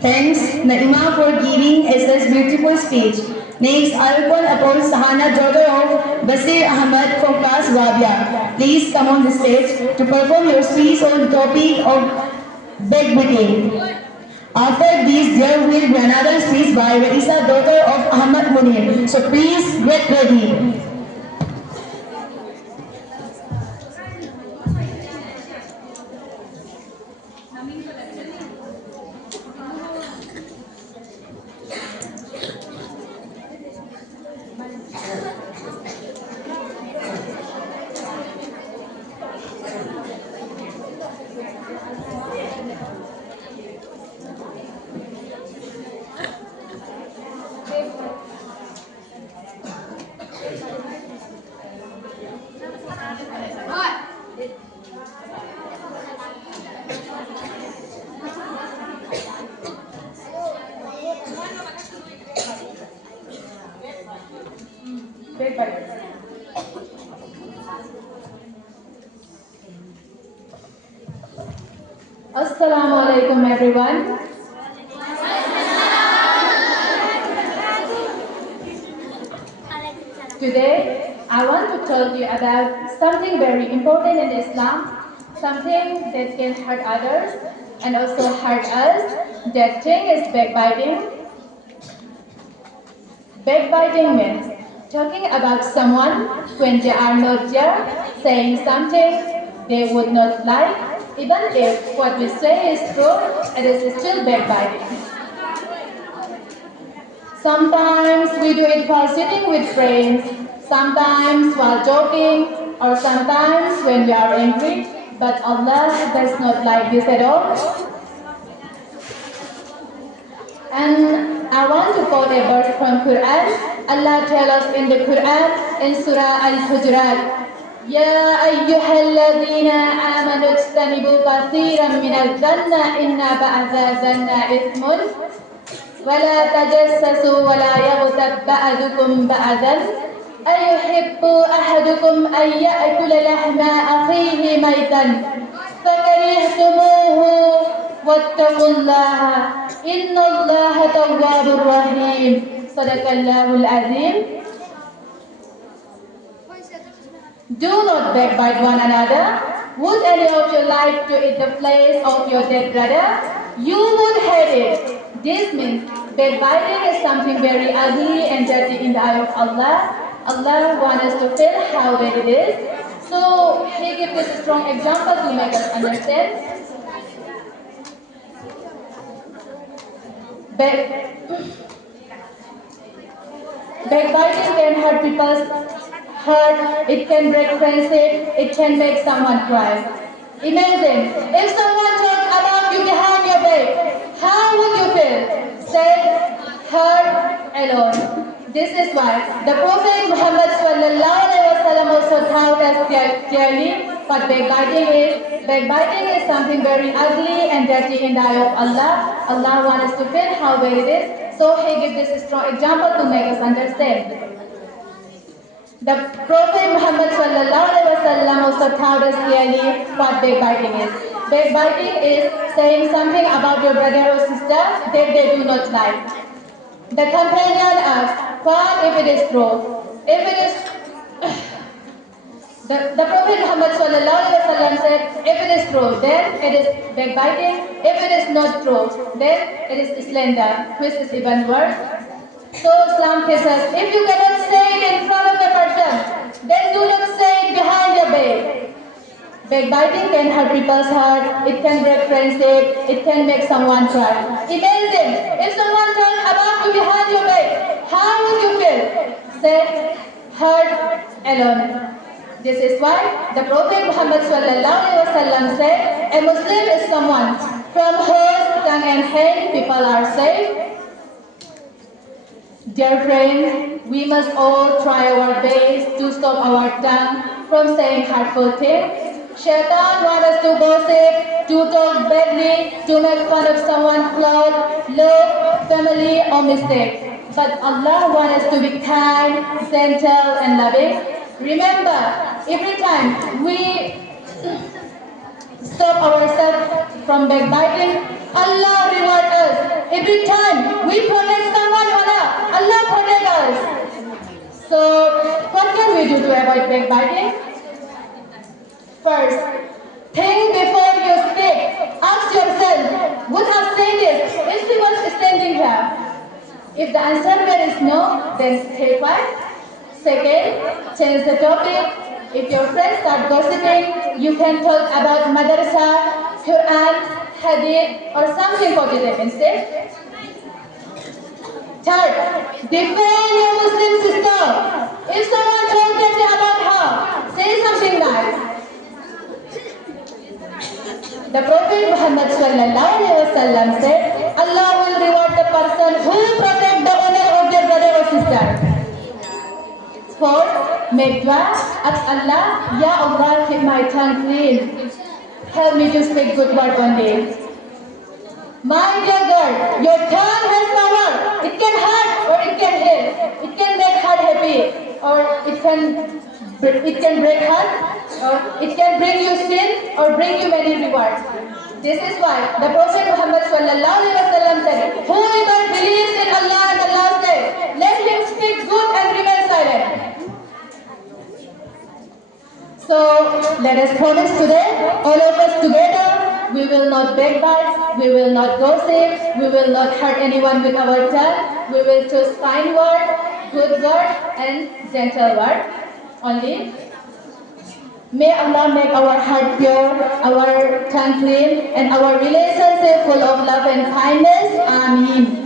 Thanks, Naima, for giving us this beautiful speech. Next, I will call upon Sahana, daughter of Basir Ahmad from class Rabia. Please come on the stage to perform your speech on the topic of backbiting. After this, there will be another speech by Raisa, daughter of Ahmad Munir. So please get ready. Assalamu alaikum everyone. Today I want to tell you about something very important in Islam, something that can hurt others and also hurt us. That thing is backbiting. Backbiting means talking about someone when they are not there, saying something they would not like, even if what we say is true, it is still backbiting. Sometimes we do it while sitting with friends, sometimes while joking, or sometimes when we are angry, but Allah does not like this at all. And I want to quote a verse from Quran. Allah tells us in the Quran in Surah Al-Hujurat, يا أيها الذين آمنوا اجتنبوا كثيرا من الظن إن بعض الظن إثم ولا تجسسوا ولا يغتب بعضكم بعضا أيحب أحدكم أن يأكل لحم أخيه ميتا فكرهتموه واتقوا الله إن الله تواب رحيم صدق الله العظيم. Do not backbite one another. Would any of you like to eat the flesh of your dead brother? You would hate it. This means backbiting is something very ugly and dirty in the eye of Allah. Allah wants us to feel how bad it is. So He gives us a strong example to make us understand. Backbiting can hurt people's heart, it can break friendship, it can make someone cry. Imagine, if someone talked about you behind your back, how would you feel? Sad, hurt, alone. This is why the Prophet Muhammad also taught us clearly what backbiting is. Backbiting is something very ugly and dirty in the eye of Allah. Allah wants us to feel how bad it is. So He gives this strong example to make us understand. The Prophet Muhammad also taught us clearly what backbiting is. Backbiting is saying something about your brother or sister that they do not like. The companion asked, what if it is true? If it is, the Prophet Muhammad said, if it is true, then it is backbiting. If it is not true, then it is slander, which is even worse. So Islam tells us, if you cannot say it in front of a person, then do not say it behind your back. Backbiting can hurt people's heart, it can break friendship, it can make someone cry. Imagine, if someone talks about you behind your back, how would you feel? Sad, hurt, alone. This is why the Prophet Muhammad said, a Muslim is someone from whose tongue and hand people are safe. Dear friends, we must all try our best to stop our tongue from saying hurtful things. Shaitan wants us to gossip, to talk badly, to make fun of someone's clothes, love, family, or mistake. But Allah wants us to be kind, gentle, and loving. Remember, every time we stop ourselves from backbiting, Allah rewards us. every time we protect someone, Allah protect us. So, what can we do to avoid backbiting? First, think before you speak. Ask yourself, would I say this if he was standing here? If the answer is no, then stay quiet. Second, change the topic. If your friends start gossiping, you can talk about madrasa, Quran, hadith, or something positive instead. Third, defend your Muslim sister. If someone talks badly about her, say something nice. The Prophet Muhammad ﷺ said, Allah will reward the person who protects the honor of their brother or sister. Fourth, make dua. Ask Allah, Ya Allah, keep my tongue clean. Help me to speak good word only. My dear girl, your tongue has power. It can hurt or it can heal. It can make heart happy or it can break heart or it can bring you sin or bring you many rewards. This is why the Prophet Muhammad ﷺ said, whoever believes in Allah and the last day, let him speak good and remain silent. So let us promise today, all of us together, we will not backbite, we will not gossip, we will not hurt anyone with our tongue, we will choose kind word, good word and gentle word only. May Allah make our heart pure, our tongue clean and our relationship full of love and kindness. Ameen.